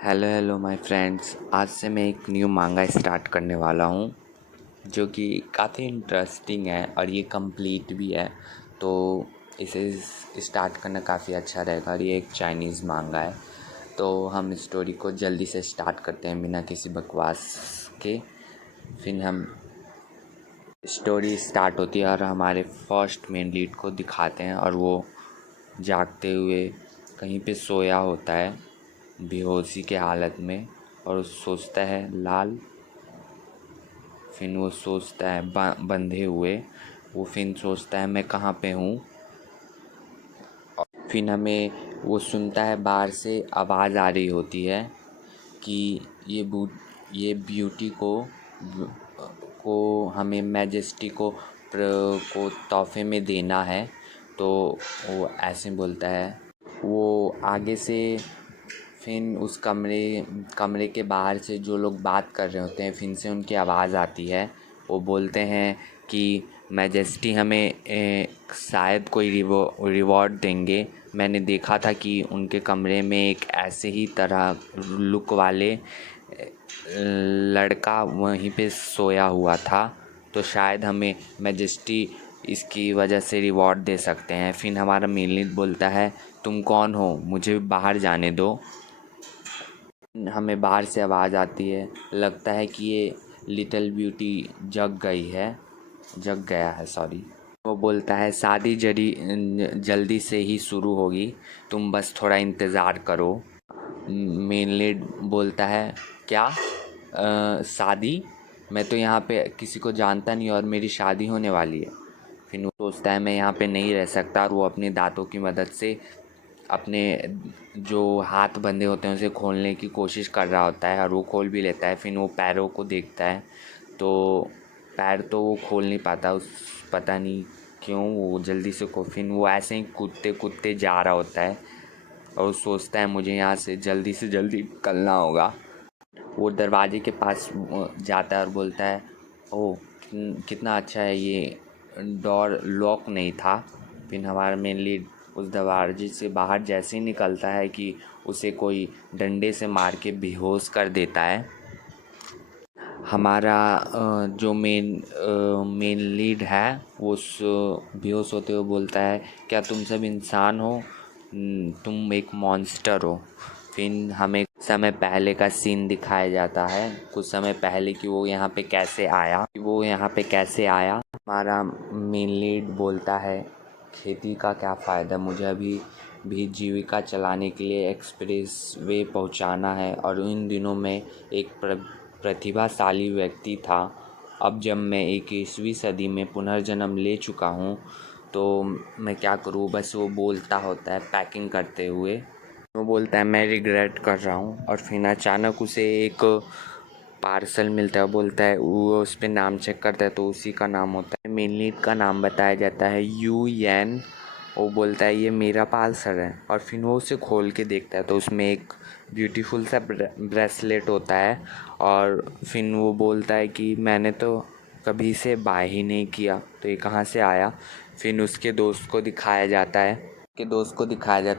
Hello my friends. आज से मैं एक न्यू मांगा स्टार्ट करने वाला हूँ जो कि काफ़ी इंटरेस्टिंग है और ये कंप्लीट भी है। तो इसे स्टार्ट करना काफ़ी अच्छा रहेगा और ये एक चाइनीज़ मांगा है। तो हम स्टोरी को जल्दी से स्टार्ट करते हैं बिना किसी बकवास के। फिर हम स्टोरी स्टार्ट होती है और हमारे फर्स्ट मेन लीड को दिखाते हैं और वो जागते हुए कहीं पे सोया होता है बेहोशी के हालत में। और सोचता है लाल। फिर वो सोचता है बंधे हुए। वो फिर सोचता है मैं कहाँ पे हूँ। फिर हमें वो सुनता है बाहर से आवाज़ आ रही होती है कि ये ब्यूटी को हमें मैजेस्टी को तोहफे में देना है। तो वो ऐसे बोलता है। वो आगे से फिर उस कमरे के बाहर से जो लोग बात कर रहे होते हैं फिर से उनकी आवाज़ आती है। वो बोलते हैं कि मैजेस्टी हमें शायद कोई रिवॉर्ड देंगे। मैंने देखा था कि उनके कमरे में एक ऐसे ही तरह लुक वाले लड़का वहीं पे सोया हुआ था। तो शायद हमें मैजेस्टी इसकी वजह से रिवॉर्ड दे सकते हैं। फिर हमारा मेन लीड बोलता है तुम कौन हो, मुझे बाहर जाने दो। हमें बाहर से आवाज़ आती है। लगता है कि ये लिटिल ब्यूटी जग गया है सॉरी। वो बोलता है शादी जल्दी से ही शुरू होगी, तुम बस थोड़ा इंतज़ार करो। मेन लीड बोलता है क्या शादी? मैं तो यहाँ पे किसी को जानता नहीं और मेरी शादी होने वाली है। फिर वो सोचता है मैं यहाँ पे नहीं रह सकता और वो अपने दांतों की मदद से अपने जो हाथ बंधे होते हैं उसे खोलने की कोशिश कर रहा होता है और वो खोल भी लेता है। फिर वो पैरों को देखता है तो पैर तो वो खोल नहीं पाता। पता नहीं क्यों वो जल्दी से फिर वो ऐसे ही कूदते कूदते जा रहा होता है और सोचता है मुझे यहाँ से जल्दी निकलना होगा। वो दरवाजे के पास जाता है और बोलता है ओह कितना अच्छा है, ये डोर लॉक नहीं था। फिर हमारा मेन लीड उस दरवाजे से बाहर जैसे ही निकलता है कि उसे कोई डंडे से मार के बेहोश कर देता है। हमारा जो मेन लीड है वो उस बेहोश होते हुए बोलता है क्या तुम सब इंसान हो? तुम एक मॉन्स्टर हो। फिर हमें समय पहले का सीन दिखाया जाता है, कुछ समय पहले कि वो यहाँ पे कैसे आया। हमारा मेन लीड बोलता है खेती का क्या फ़ायदा, मुझे अभी भी जीविका चलाने के लिए एक्सप्रेस वे पहुँचाना है और इन दिनों में एक प्रतिभाशाली व्यक्ति था। अब जब मैं 21वीं सदी में पुनर्जन्म ले चुका हूँ तो मैं क्या करूँ। बस वो बोलता होता है पैकिंग करते हुए। वो बोलता है मैं रिग्रेट कर रहा हूँ और फिर अचानक उसे एक पार्सल मिलता है। वो बोलता है वो उस पर नाम चेक करता है तो उसी का नाम होता है। मेन लीड का नाम बताया जाता है UN। वो बोलता है ये मेरा पार्सल है और फिर वो उसे खोल के देखता है तो उसमें एक ब्यूटीफुल सा ब्रेसलेट होता है। और फिर वो बोलता है कि मैंने तो कभी इसे बाय ही नहीं किया, तो ये कहाँ से आया। फिर उसके दोस्त को दिखाया जाता है।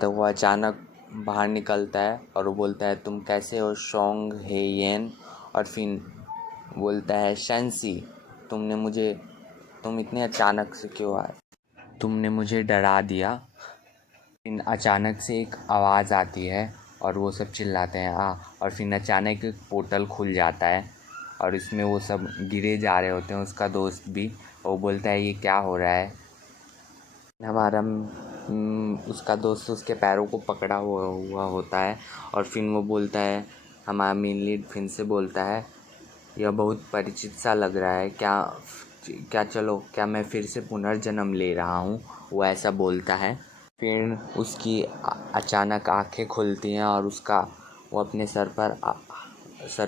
वो अचानक बाहर निकलता है और वो बोलता है तुम कैसे हो शोंग हेयन। और फिर बोलता है शंसी तुम इतने अचानक से क्यों आए, तुमने मुझे डरा दिया। फिर अचानक से एक आवाज़ आती है और वो सब चिल्लाते हैं और फिर अचानक एक पोर्टल खुल जाता है और इसमें वो सब गिरे जा रहे होते हैं, उसका दोस्त भी। वो बोलता है ये क्या हो रहा है। हमारा उसका दोस्त उसके पैरों को पकड़ा हुआ होता है और फिर वो बोलता है, हमारा मेन लीड फिर से बोलता है यह बहुत परिचित सा लग रहा है, क्या मैं फिर से पुनर्जन्म ले रहा हूँ। वो ऐसा बोलता है। फिर उसकी अचानक आंखें खुलती हैं और वो अपने सर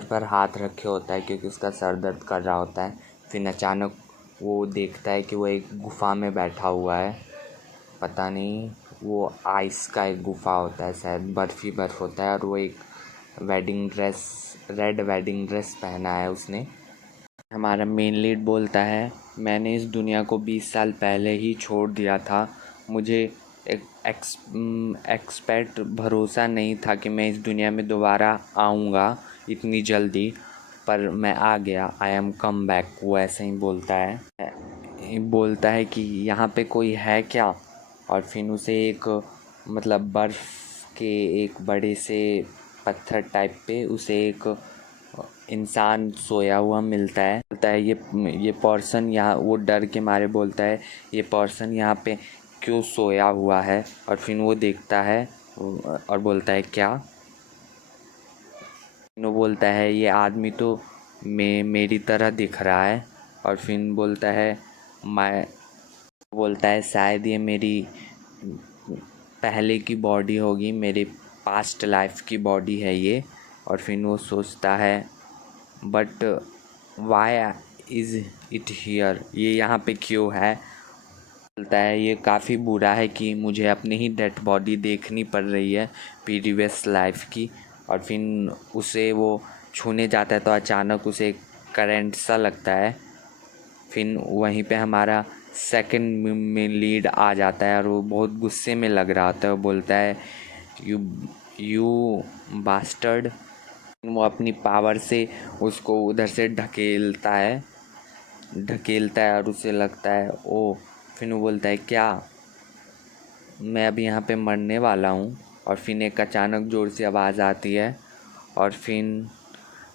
पर हाथ रखे होता है क्योंकि उसका सर दर्द कर रहा होता है। फिर अचानक वो देखता है कि वो एक गुफ़ा में बैठा हुआ है। पता नहीं वो आइस का एक गुफ़ा होता है, शायद बर्फ़ ही बर्फ़ होता है। और वो एक रेड वेडिंग ड्रेस पहना है उसने। हमारा मेन लीड बोलता है मैंने इस दुनिया को 20 साल पहले ही छोड़ दिया था। मुझे एक्सपेक्ट भरोसा नहीं था कि मैं इस दुनिया में दोबारा आऊँगा इतनी जल्दी, पर मैं आ गया। आई एम कम बैक, वो ऐसे ही बोलता है कि यहाँ पे कोई है क्या। और फिर उसे एक मतलब बर्फ़ के एक बड़े से पत्थर टाइप पे उसे एक इंसान सोया हुआ मिलता है। बोलता है ये पर्सन यहाँ, वो डर के मारे बोलता है ये पर्सन यहाँ पे क्यों सोया हुआ है। और फिर वो देखता है और बोलता है क्या। वो बोलता है ये आदमी तो मेरी तरह दिख रहा है। और फिर बोलता है शायद ये मेरी पहले की बॉडी होगी, मेरे पास्ट लाइफ की बॉडी है ये। और फिर वो सोचता है but why is it here, ये यहाँ पे क्यों है। बोलता है ये काफ़ी बुरा है कि मुझे अपनी ही डेड बॉडी देखनी पड़ रही है प्रीवियस लाइफ की। और फिर उसे वो छूने जाता है तो अचानक उसे करंट सा लगता है। फिर वहीं पे हमारा सेकंड में लीड आ जाता है और वो बहुत गुस्से में लग रहा होता है। वो बोलता है यू बास्टर्ड। वो अपनी पावर से उसको उधर से ढकेलता है और उसे लगता है ओ। फिर वो बोलता है क्या मैं अभी यहाँ पे मरने वाला हूँ। और फिर एक अचानक ज़ोर से आवाज़ आती है और फिर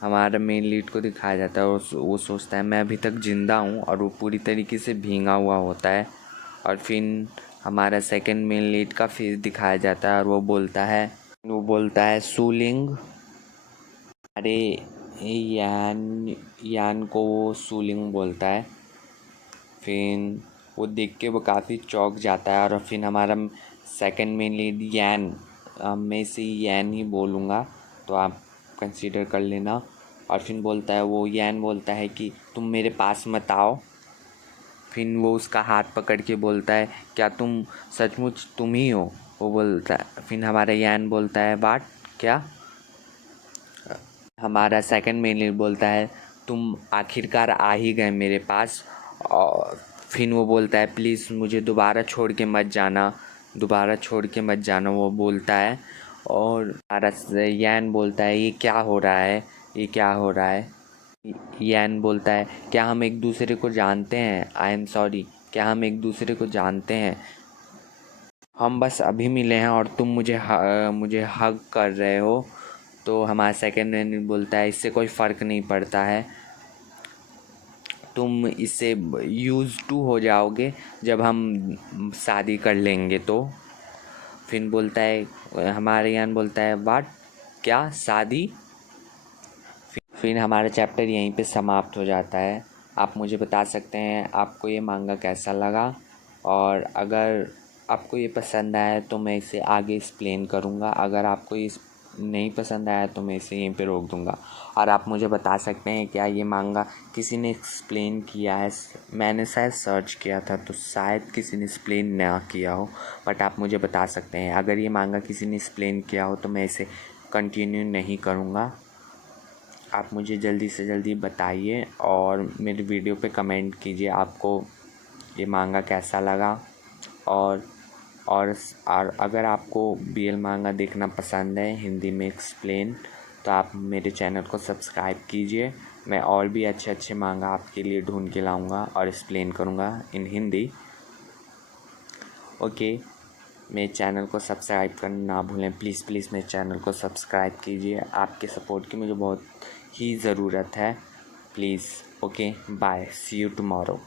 हमारा मेन लीड को दिखाया जाता है और वो सोचता है मैं अभी तक ज़िंदा हूँ। और वो पूरी तरीके से भींगा हुआ होता है। और फिर हमारा सेकंड मेन लीड का फेस दिखाया जाता है और वो बोलता है सूलिंग। अरे यान को वो सूलिंग बोलता है। फिर वो देख के वो काफ़ी चौंक जाता है। और फिर हमारा सेकंड मेन लीड यान, मैं इसे यान ही बोलूँगा तो आप कंसीडर कर लेना। और फिर यान बोलता है कि तुम मेरे पास मत आओ। फिर वो उसका हाथ पकड़ के बोलता है क्या तुम सचमुच तुम ही हो। वो बोलता है, फिर हमारा यान बोलता है वाट क्या। हमारा सेकंड मेन लीड बोलता है तुम आखिरकार आ ही गए मेरे पास। और फिर वो बोलता है प्लीज़ मुझे दोबारा छोड़ के मत जाना, वो बोलता है। और हमारा यान बोलता है ये क्या हो रहा है। यान बोलता है क्या हम एक दूसरे को जानते हैं, आई एम सॉरी, क्या हम एक दूसरे को जानते हैं। हम बस अभी मिले हैं और तुम मुझे हग कर रहे हो। तो हमारा सेकंड मैन बोलता है इससे कोई फ़र्क नहीं पड़ता है, तुम इससे यूज़ टू हो जाओगे जब हम शादी कर लेंगे तो। हमारे यान बोलता है वाट क्या शादी। फिर हमारा चैप्टर यहीं पे समाप्त हो जाता है। आप मुझे बता सकते हैं आपको ये मांगा कैसा लगा। और अगर आपको ये पसंद आया तो मैं इसे आगे एक्सप्लेन करूँगा। अगर आपको इस नहीं पसंद आया तो मैं इसे यहीं पे रोक दूँगा। और आप मुझे बता सकते हैं क्या ये मांगा किसी ने एक्सप्लेन किया है। मैंने शायद सर्च किया था तो शायद किसी ने एक्सप्लेन ना किया हो, बट आप मुझे बता सकते हैं। अगर ये मांगा किसी ने एक्सप्लेन किया हो तो मैं इसे कंटिन्यू नहीं करूँगा। आप मुझे जल्दी से जल्दी बताइए और मेरे वीडियो पे कमेंट कीजिए आपको ये मांगा कैसा लगा। और अगर आपको BL मांगा देखना पसंद है हिंदी में एक्सप्लेन तो आप मेरे चैनल को सब्सक्राइब कीजिए। मैं और भी अच्छे मांगा आपके लिए ढूंढ के लाऊंगा और एक्सप्लेन करूंगा इन हिंदी। ओके, मेरे चैनल को सब्सक्राइब करना ना भूलें, प्लीज़ मेरे चैनल को सब्सक्राइब कीजिए। आपके सपोर्ट की मुझे बहुत ही ज़रूरत है, please. Okay, bye, see you tomorrow.